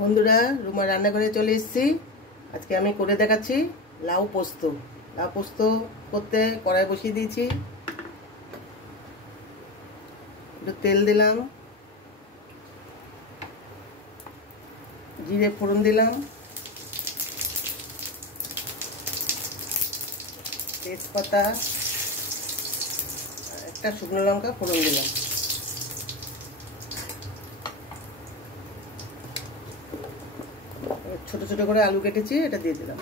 বন্ধুরা রুমা রান্নাঘরে চলে এসেছি। আজকে আমি করে দেখাচ্ছি লাউ পোস্ত। লাউ পোস্ত করতে কড়াই বসিয়ে দিয়েছি, একটু তেল দিলাম, জিরে ফোড়ন দিলাম, তেজপাতা, একটা শুকনো লঙ্কা ফোড়ন দিলাম। ছোট ছোট করে আলু কেটেছি, এটা দিয়ে দিলাম।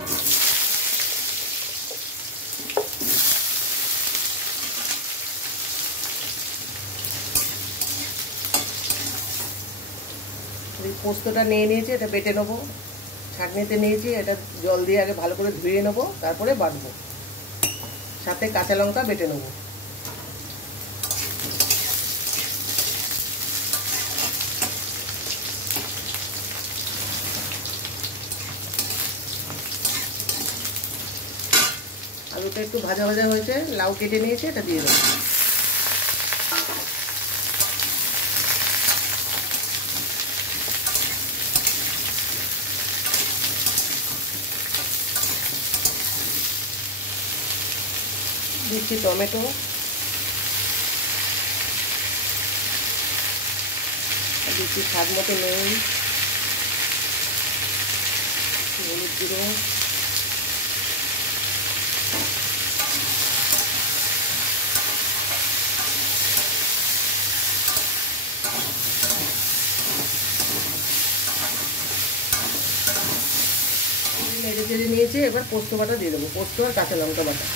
পোস্তটা নিয়ে নিয়েছি, এটা বেটে নেবো। ছাঁকনিতে নিয়েছি, এটা জল দিয়ে আগে ভালো করে ধুয়ে নেবো, তারপরে বাটবো। সাথে কাঁচা লঙ্কা বেটে নেবো। আলুটা একটু ভাজা ভাজা হয়েছে, লাউ কেটে নিয়েছি, এটা দিয়ে দেবো। দিচ্ছি টমেটো, দিচ্ছি স্বাদ মতো নুন, হলুদ গুঁড়ো, নেড়ে চেড়ে নিয়েছি। এবার পোস্ত বাটা দিয়ে দেবো, পোস্ত আর কাঁচা লঙ্কা বাটা।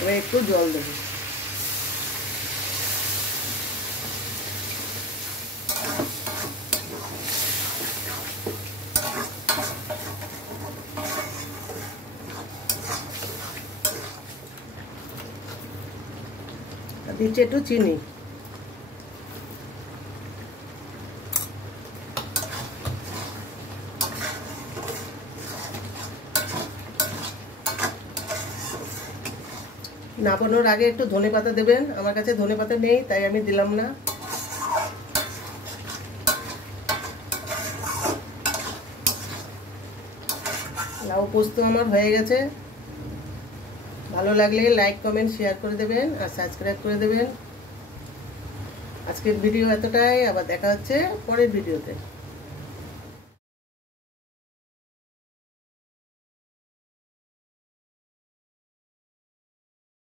এবার একটু জল দেবো। দিচ্ছি একটু চিনি। নামানোর আগে একটু ধনেপাতা দেবেন। আমার কাছে ধনেপাতা নেই, তাই আমি দিলাম না। লাউ পোস্ত আমার হয়ে গেছে। ভালো লাগলে লাইক কমেন্ট শেয়ার করে দেবেন আর সাবস্ক্রাইব করে দেবেন। আজকের ভিডিও এতটাই, আবার দেখা হচ্ছে পরের ভিডিওতে।